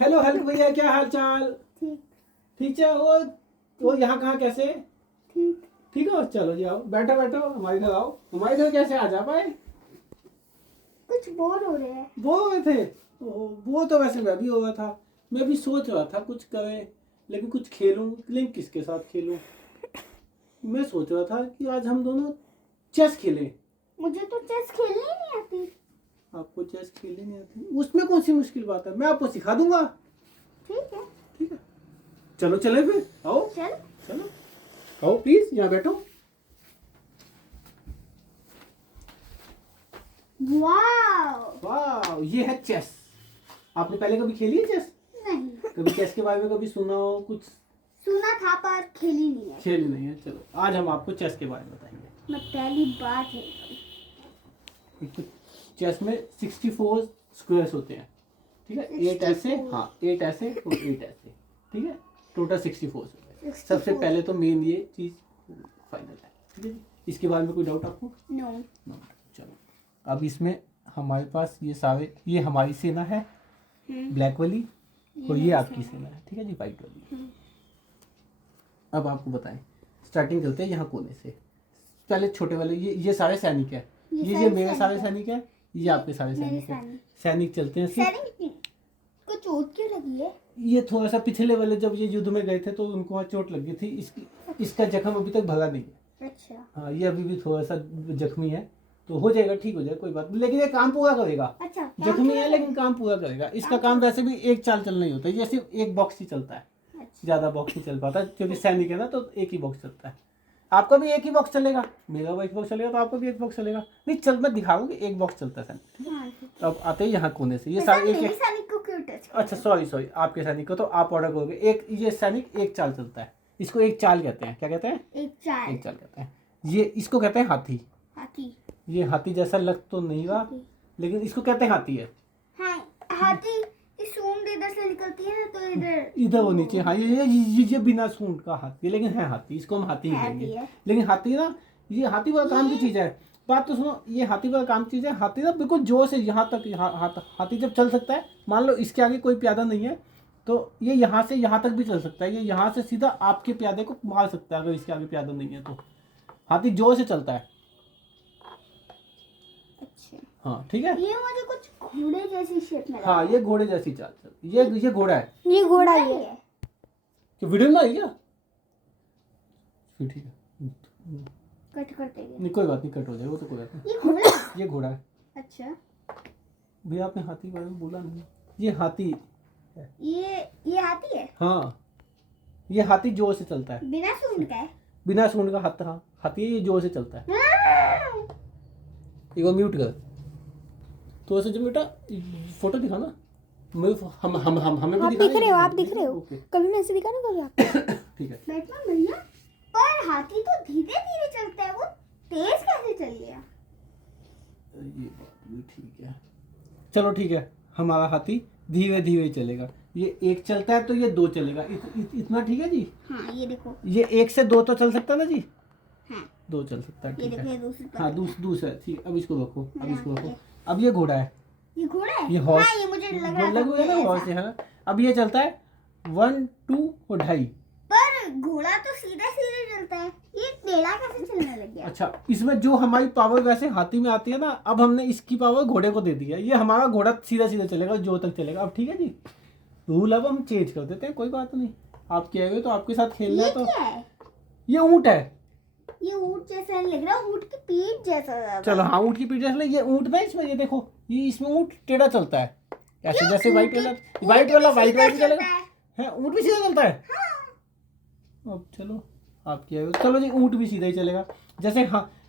Hello help भैया, क्या हाल चाल? ठीक ठीक है। वो यहाँ कहाँ कैसे? ठीक। ठीक हो? चलो जी, आओ बैठो बैठो, हमारे घर आओ। हमारे घर कैसे आ जा पाए? कुछ बोर हो रहे हैं। वो हुए थे? वो तो वैसे मैं भी हो रहा था। मैं भी सोच रहा था कुछ करें, लेकिन कुछ खेलूं, लेकिन किसके साथ खेलूं। मैं सोच रहा था कि आज हम दोनों चेस खेलें। मुझे तो चेस खेलनी ही नहीं आती। आपको चेस खेलनी नहीं आती? उसमें कौन सी मुश्किल बात है, मैं आपको सिखा दूंगा। ठीक है। ठीक है, चलो चले फिर, आओ। चल। चलो आओ, प्लीज यहाँ बैठो। वाव। वाह, ये है चेस। आपने पहले कभी खेली है चेस? नहीं। कभी चेस के बारे में कभी सुना हो कुछ? सुना था पर खेली नहीं है। खेली नहीं है। चलो आज हम आपको चेस के बारे में बताएंगे। मैं पहली बार खेल रही हूँ। एक तो चेस में 64 स्क्वायर्स होते हैं, ठीक है। 8 ऐसे, हाँ 8 ऐसे और 8 ऐसे, ठीक है। टोटल 64 होते हैं। सबसे पहले तो मेन ये चीज फाइनल है, ठीक है जी। इसके बारे में कोई डाउट आपको? नो। चलो अब इसमें हमारे पास ये सारे, ये हमारी सेना है ब्लैक वाली, और ये आपकी सेना है, ठीक है जी, वाइट वाली। अब आपको बताएं, स्टार्टिंग करते हैं यहाँ कोने से। पहले छोटे वाले, ये सारे सैनिक है। ये मेरे सारे सैनिक है, ये आपके सारे सैनिक है। सैनिक चलते हैं सिर्फ। को चोट क्यों लगी है? ये थोड़ा सा पिछले वाले जब ये युद्ध में गए थे तो उनको वहाँ चोट लगी थी। इसका जख्म अभी तक भगा नहीं है। अच्छा। हाँ, ये अभी भी थोड़ा सा जख्मी है, तो हो जाएगा, ठीक हो जाएगा, कोई बात नहीं। लेकिन ये काम पूरा करेगा। अच्छा। जख्मी है लेकिन काम पूरा करेगा। इसका काम वैसे भी एक चाल चलना ही होता है, ये सिर्फ एक बॉक्स ही चलता है। अच्छा। ज्यादा बॉक्स नहीं चल पाता, क्योंकि सैनिक है ना, तो एक ही बॉक्स चलता है। आपका भी एक ही बॉक्स चलेगा, मेरा भी एक बॉक्स चलेगा, तो आपका भी एक बॉक्स चलेगा। नहीं चल, मैं दिखाऊंगी, एक बॉक्स चलता है सैनिक। हाँ, तो अब आते हैं यहाँ कोने से, ये सारे एक सैनिक को क्यों टच? अच्छा सॉरी, आपके सैनिक को तो आप ऑर्डर करोगे। एक ये सैनिक एक चाल चलता है, इसको एक चाल कहते हैं। क्या कहते हैं? एक चाल। एक चाल कहते हैं। ये इसको कहते हैं हाथी। हाथी। ये हाथी जैसा लग तो नहीं रहा, लेकिन इसको कहते हैं हाथी है। हाँ, हाथी की सूंड इधर से निकलती है तो इधर वो नीचे। हाँ, ये बिना सूंड का हाथी है, लेकिन है हाथी, इसको हम हाथी ही कहेंगे। लेकिन हाथी ना, ये हाथी वाला काम की चीज है। बात तो सुनो, ये हाथी वाला काम की चीज है। हाथी ना बिल्कुल जोर से यहाँ तक, हाथी जब चल सकता है, मान लो इसके आगे कोई प्यादा नहीं है, तो ये यहाँ से यहाँ तक भी चल सकता है। ये यहाँ से सीधा आपके प्यादे को मार सकता है, अगर इसके आगे प्यादा नहीं है तो। हाथी जोर से चलता है। अच्छा। हाँ ठीक है। ये मुझे कुछ घोड़े जैसी शेप में हाँ, ये घोड़े जैसी चाल चल। ये घोड़ा है। ये घोड़ा ही है। कि वीडियो में आई क्या? ठीक है, कट करते हैं। नहीं कोई बात नहीं, कट हो जाएगा, वो तो कोई बात नहीं। ये घोड़ा। ये घोड़ा है। अच्छा। भैया आपने हाथी के बारे में बोला नहीं। ये हाथी है। ये हाथी है। हाँ, ये हाथी जोर से चलता है। बिना सूंड का है। बिना सूंड का हाथ, हाँ हाथी है, ये जोर से चलता है। एक बार म्यूट कर तो ऐसे, जब बेटा फोटो दिखाना, हमें भी आप दिख रहे हो, आप दिख रहे हो। ओके कभी मैं ऐसे दिखा ना कभी आप। ठीक है। बैठना भैया। पर हाथी तो धीरे धीरे चलता है, वो तेज कैसे चल गया? ये बात भी ठीक है। चलो ठीक है, हमारा हाथी धीरे धीरे चलेगा। ये एक चलता है तो ये दो चलेगा। इतना ठीक है जी। हाँ, ये देखो। ये एक से दो तो चल सकता है ना जी? हाँ, दो चल सकता है, ये ठीक देखो, है। ये दूसरी तरफ। हाँ दूसरा, ठीक। अब इसको रखो, अब इसको हाँ, रखो। अब ये घोड़ा है। ये घोड़ा है। ये हॉर्स। हाँ, ये मुझे लग रहा था लग रहा है ना हॉर्स है ना। अब ये चलता है 1 2 और 2.5। पर घोड़ा तो सीधा सीधा चलता है, ये टेढ़ा कैसे चलने लग गया? अच्छा, इसमें जो हमारी पावर वैसे हाथी में आती है ना, अब हमने इसकी पावर घोड़े को दे दी है। ये हमारा घोड़ा सीधा सीधा चलेगा, जो तक चलेगा। अब ठीक है जी, रूल अब हम चेंज कर देते हैं, कोई बात नहीं। आप कह रहे हो तो आपके साथ खेलना है। ये तो क्या है? ये ऊंट है। ये ऊंट जैसा नहीं लग रहा, ऊंट की पीठ जैसा लग रहा। चलो हाँ, ऊंट की पीठ जैसे। ये ऊंट ना, इसमें ये देखो, ये इसमें ऊंट टेढ़ा चलता है ऐसे, जैसे वाइट वाला भी चलेगा है। ऊंट भी सीधा चलता है। अब चलो आप क्या हो, चलो जी, ऊंट भी सीधा ही चलेगा। जैसे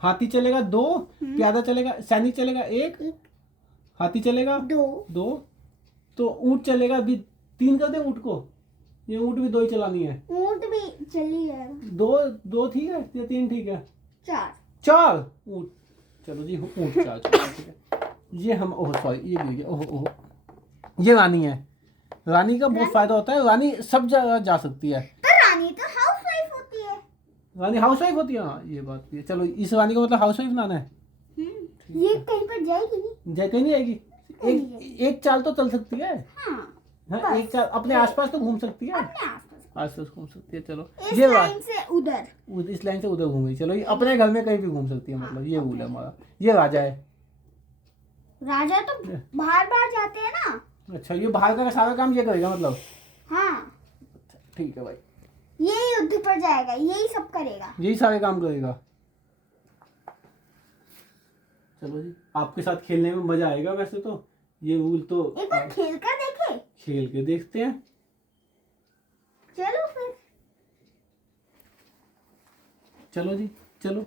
हाथी चलेगा 2, प्यादा चलेगा, सैनिक चलेगा 1, हाथी चलेगा 2, तो ऊंट चलेगा भी 3 कर दे ऊंट को। ये ऊंट भी 2 ही चलानी है। ऊंट भी चली है। 2 ठीक है या 3 ठीक है? 4 ऊंट। चलो जी, ऊंट 4 चलेगा, ठीक है। ये हम, ओह सॉरी, ये गिर गया। ओह, ये रानी है। रानी का बहुत फायदा होता है, रानी सब जगह जा सकती है। तो रानी तो हाउसवाइफ होती है। रानी हाउसवाइफ होती है, हाँ ये बात भी है। चलो, इस रानी का मतलब हाउसवाइफ बनाना है। ये कहीं पर जाएगी नहीं। कहीं नहीं जाएगी। एक चाल तो चल सकती है। हाँ। हाँ, एक साथ अपने आसपास तो घूम सकती है, अपने आसपास आसपास घूम सकती है। चलो इस ये लाइन से उधर। इस लाइन से उधर घूम गई। चलो ये अपने घर में कहीं भी घूम सकती है, मतलब ये रूल है हमारा। ये राजा है। राजा तो बाहर बाहर जाते हैं ना। अच्छा, ये बाहर का सारा काम ये करेगा मतलब। हाँ, ठीक है भाई, यही युद्ध पर जाएगा, यही सब करेगा। यही सारे काम करेगा। चलो जी, आपके साथ खेलने में मजा आएगा। वैसे तो ये रूल तो एक बार खेल कर देखे। खेल के देखते हैं। चलो फिर। चलो जी, चलो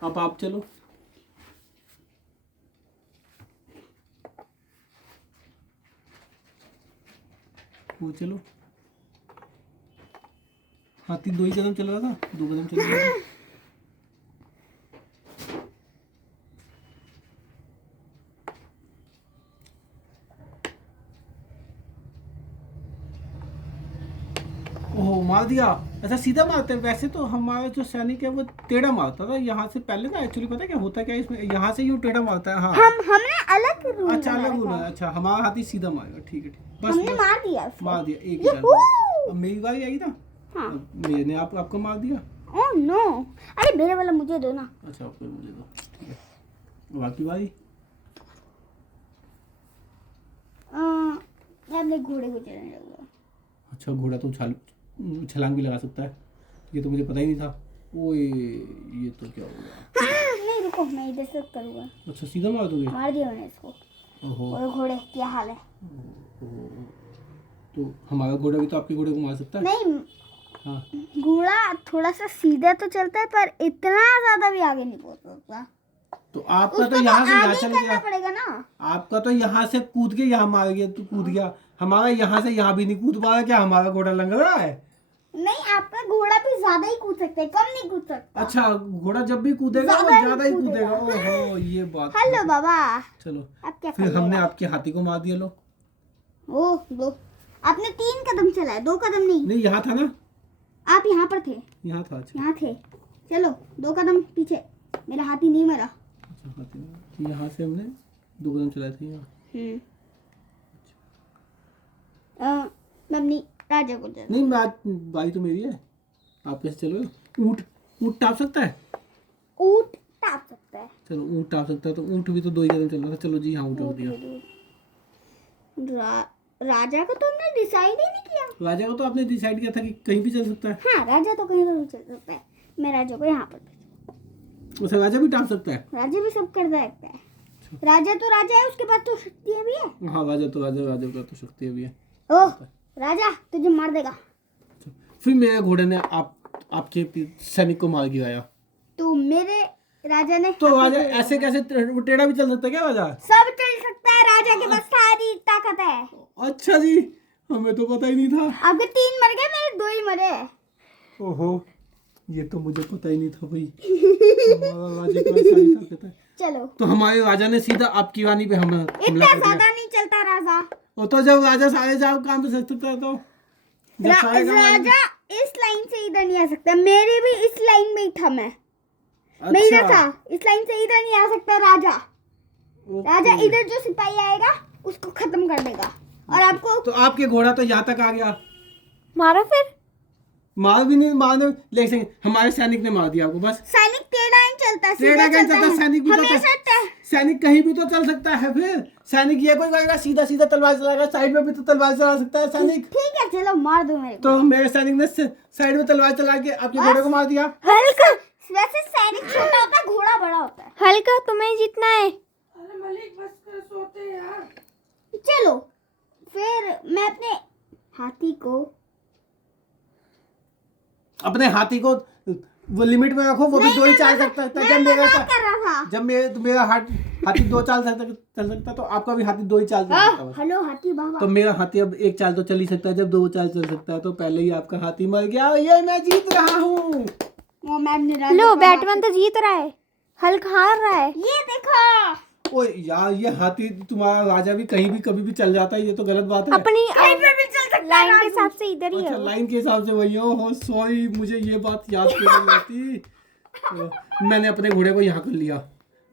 अब आप चलो। वो चलो, हाथी 2 ही कदम चल रहा था, 2 कदम चल रहा था। ओह, मार दिया। अच्छा, सीधा मारते हैं। वैसे तो हमारा जो सैनिक है वो टेढ़ा मारता था यहाँ से पहले ना। एक्चुअली पता है क्या होता है, क्या इसमें यहाँ से यूं टेढ़ा मारता है। हाँ, हमने अलग रूल अच्छा, बना अलग रूल रखा है। है। अच्छा, हमारा हाथी सीधा मारेगा। ठीक है, ठीक। बस हमने बस, मार दिया उसको। मार दिया एक ही यहू! बार। अब मेरी बारी आई ना। हाँ। अब मैंने आपको मार दिया। ओह नो, अरे मेरे वाला मुझे दो ना। अच्छा, फिर मुझे दो। ठीक है, अब आपकी बारी। मैं अपने घोड़े को चलाने लगा। अच्छा, घोड़ा तो छलांग भी लगा सकता है। ये तो मुझे पता ही नहीं था। ओए, ये तो क्या हो गया। नहीं रुको, मैं इधर से करूँगा। अच्छा, सीधा मार दोगे। मार दिया मैंने इसको। ओहो, और घोड़े क्या हाल है? तो हमारा घोड़ा भी तो आपके घोड़े को मार सकता है। नहीं, हाँ, घोड़ा थोड़ा सा सीधा तो चलता है पर इतना ज्यादा भी आगे नहीं पहुंच सकता। तो आपका उसको तो यहाँ से यहाँ आगे चल करना गया। पड़ेगा ना। आपका तो यहाँ से कूद के यहाँ मार गया, तो कूद गया। हमारा यहाँ से यहाँ भी नहीं कूद पा रहा। क्या हमारा घोड़ा लंग रहा है? नहीं, आपका घोड़ा भी ज्यादा ही कूद सकता है, कम नहीं कूद सकता। अच्छा, घोड़ा जब भी कूदेगा वो ज्यादा ही कूदेगा। ओहो, ये बात। हेलो बाबा, चलो, आप क्या फिर हमने आपके हाथी को मार दिया। लो, ओ दो, आपने 3 कदम चलाए, 2 कदम नहीं। नहीं, यहाँ था ना। आप यहाँ पर थे, यहाँ था। अच्छा, यहाँ थे। चलो 2 कदम पीछे, मेरा हाथी नहीं मरा। अच्छा, हाथी में यहाँ से हमने 2 कदम चलाए थे यहाँ। मैं अपनी राजा को चला। नहीं, बारी तो मेरी है। आप कैसे चलोगे? ऊँट टाप सकता है। ऊँट टाप सकता है। चलो, ऊँट टाप सकता है तो ऊँट भी तो 2 ही कदम चल रहा था। चलो जी, हाँ, ऊँट हो दिया। राजा को तो हमने डिसाइड ही नहीं किया। राजा को तो आपने डिसाइड किया था कि कहीं भी चल सकता है। हाँ, राजा तो कहीं पर भी चल सकता है। मैं राजा को यहाँ पर, उसे राजा भी टाप सकता है। राजा भी सब कर सकता है। राजा तो राजा है, उसके पास तो शक्तियाँ भी है। हाँ, राजा का तो शक्ति भी है। ओह राजा, तुझे मार देगा। फिर मेरे घोड़े ने आपके सैनिक को मार गिराया। तो मेरे राजा ने, तो राजा ऐसे कैसे टेढ़ा भी चल सकता है क्या राजा? सब चल सकता है, राजा के पास सारी ताकत है। अच्छा जी, हमें तो पता ही नहीं था। आपके 3 मर गए, मेरे 2 ही मरे। ओहो, ये तो मुझे पता ही नहीं था भाई। हमारा राजा के पास सारी ताकत है। चलो, तो हमारे राजा ने सीधा आपकी वानी पे हमला कर इतना दिया। ज्यादा नहीं चलता राजा। और तो जब राजा सारे जाओ काम तो सकता है, तो जब सारे काम राजा इस लाइन से इधर नहीं आ सकता। मेरे भी इस लाइन में ही था, मैं अच्छा, इधर था। इस लाइन से इधर नहीं आ सकता राजा। ओके। राजा इधर जो सिपाही आएगा उसको खत्म कर देगा। और आपको तो आपके घोड़ा तो यहाँ तक आ गया। मारो फिर। मार भी नहीं मारने, लेकिन हमारे सैनिक ने मार दिया आपको। बस सैनिक टेढ़ा नहीं चलता, सीधा टेढ़ा कैसे चलता चलता? है। सैनिक भी हमेशा सैनिक कहीं भी तो चल सकता है। फिर सैनिक ये कोई कहेगा सीधा सीधा तलवार चलाएगा, साइड में भी तो तलवार चला सकता है सैनिक। ठीक है, चलो मार दो मेरे को। तो मेरे सैनिक ने साइड में तलवार चला के आपके घोड़े को मार दिया। हल्का वैसे सैनिक छोटा होता है, घोड़ा बड़ा होता है। हल्का, तुम्हें जीतना है। अरे मलिक बस कर, सोते यार। चलो फिर मैं अपने हाथी को, अपने हाथी को वो लिमिट में रखो। वो भी 2 ही चाल सकता है। जब मेरा कर रहा था। जब मेरा हाथी 2 चाल चल सकता, तो आपका भी हाथी 2 ही चाल चल सकता है। हेलो हाथी बाबा। तो मेरा हाथी अब 1 चाल तो चल ही सकता है। जब 2 चाल चल सकता है तो पहले ही आपका हाथी मर गया। ये मैं जीत रहा हूँ। वो मैं अपने राजा लो, को बैटमैन तो जीत रहा है, हल्क हार रहा है। ये देखो, ओए यार, ये हाथी तुम्हारा राजा भी कहीं भी कभी भी चल जाता है। ये तो गलत बात है। अपनी कहीं पे भी चल सकता है लाइन के राजू। हिसाब से इधर ही अच्छा, है। लाइन के हिसाब से वही हो। सॉरी, मुझे ये बात याद क्यों नहीं आती। तो मैंने अपने घोड़े को यहाँ कर लिया।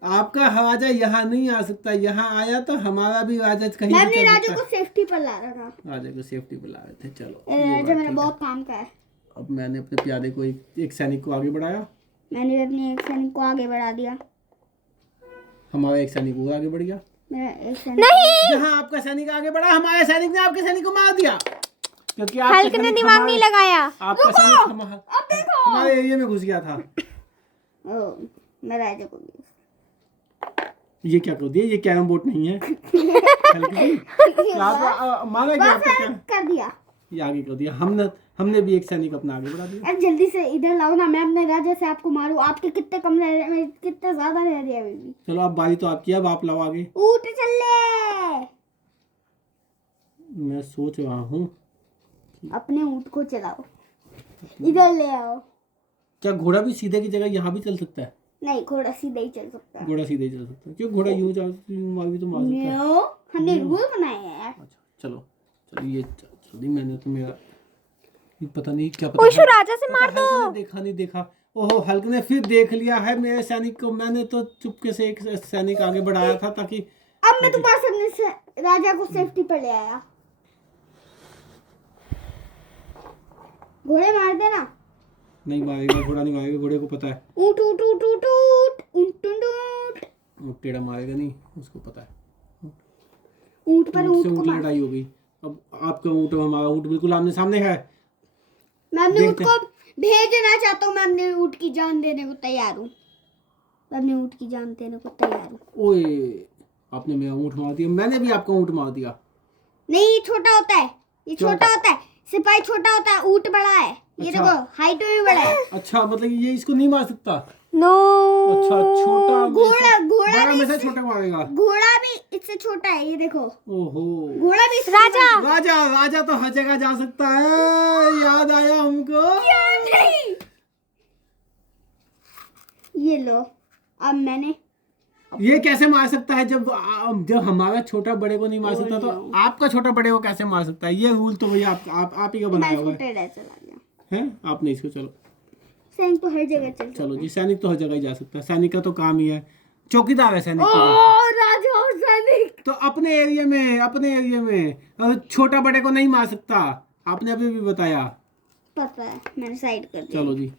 आपका राजा यहाँ नहीं आ सकता, यहाँ आया तो हमारा भी राजा कहीं मैं भी अपने चल राजा सकता को सेफ्टी पर ला रहा था। है। राजा को सेफ्टी पे ला रहे थे। चलो ये ये राजा बात मेरा ठीक है। बहुत काम का है। अब मैंने अपने प्यादे को एक सैनिक को आगे बढ़ाया, मैंने भी अपने एक सैनिक को आगे बढ़ा दिया। हमारा एक सैनिक वो आगे बढ़ गया। मेरा एक सैनिक नहीं, जहाँ आपका सैनिक आगे बढ़ा, हमारे सैनिक ने आपके सैनिक को मार दिया, क्योंकि आपका हल्क ने सैनिक दिमाग नहीं लगाया। आपका सैनिक हमारे एरिया में घुस गया था। ओ, मैं राजा को भी ये क्या कर दिया? ये कैरम बोर्ड नहीं है। हल्क जी, क्या आपका मारा क्या आपका क्या? कर दिया। ये आगे कर दिया। हमने भी एक सैनिक अपना आगे बढ़ा दिया। अब जल्दी से इधर लाओ ना, मैं अपने राजा से आपको मारूं। आपके कितने कम रह रहे, कितने ज्यादा रह रहे हैं अभी भी। चलो अब बारी तो आपकी है, अब आप लाओ आगे। ऊँट चल ले। मैं सोच रहा हूँ अपने ऊँट को चलाओ, इधर ले आओ। क्या घोड़ा भी सीधे की जगह यहाँ भी चल सकता है? नहीं, घोड़ा सीधा ही चल सकता है। घोड़ा सीधे ही चल सकता है। क्यों घोड़ा यूं मार भी तो मार सकता है। नो, हमने रूल बनाए हैं। अच्छा चलो ये जल्दी, मैंने तो मेरा ये पता नहीं क्या ओशो राजा से मार दो। हल्क ने देखा नहीं देखा। ओहो, हल्क ने फिर देख लिया है मेरे सैनिक को। मैंने तो चुपके से एक सैनिक आगे बढ़ाया था ताकि अब मैं तुम्हारे अपने राजा को सेफ्टी पर ले आया। घोड़े मार देना। नहीं मारेगा, घोड़ा नहीं मारेगा, घोड़े को पता है। ऊँट ऊँट ऊँट ऊँट ऊँट ऊँट ऊँट ऊँट। वो टेढ़ा मारेगा नहीं, उसको पता है। ऊँट पर ऊँट ऊँट से को ऊँट मार। लड़ाई हो गई। अब आपका ऊँट और हमारा ऊँट बिल्कुल आमने सामने है। मैं अपने ऊँट देखते को भेजना चाहता हूँ। मैं अपने ऊँट की जान देने को तैयार हूँ। मैं अपने ऊँट की जान देने को तैयार हूँ। ओए, आपने मेरा ऊँट मार दिया, मैंने भी आपका ऊँट मार दिया। नहीं, ये छोटा होता है, ये क्या छोटा होता है। सिपाही छोटा होता है, ऊँट बड़ा है। ये अच्छा। देखो, हाइट में भी बड़ा है। अच्छा, मतलब ये इसको नहीं मार सकता। नो, अच्छा, छोटा में घोड़ा से- घोड़ा बड़ा भी में से छोटा मारेगा। घोड़ा भी इससे छोटा है। ये देखो, ओहो, घोड़ा भी इससे राजा राजा तो हर जगह जा सकता है। याद आया हमको। नहीं। ये लो, अब मैंने ये कैसे मार सकता है? जब हमारा छोटा बड़े को नहीं मार सकता तो आपका छोटा बड़े को कैसे मार सकता है? ये रूल तो भैया आप ही का मैं बनाया इसको हुआ है। टेढ़ा चला गया। हैं? आपने इसको चलो सैनिक तो हर जगह चल। चलो जी, सैनिक तो हर जगह ही जा सकता है। सैनिक का तो काम ही है, चौकीदार है सैनिक ओ का। राजा और सैनिक। तो अपने एरिया में छोटा बड़े को नहीं मार सकता। आपने अभी भी बताया। पता है, मैंने साइड कर दिया। चलो जी।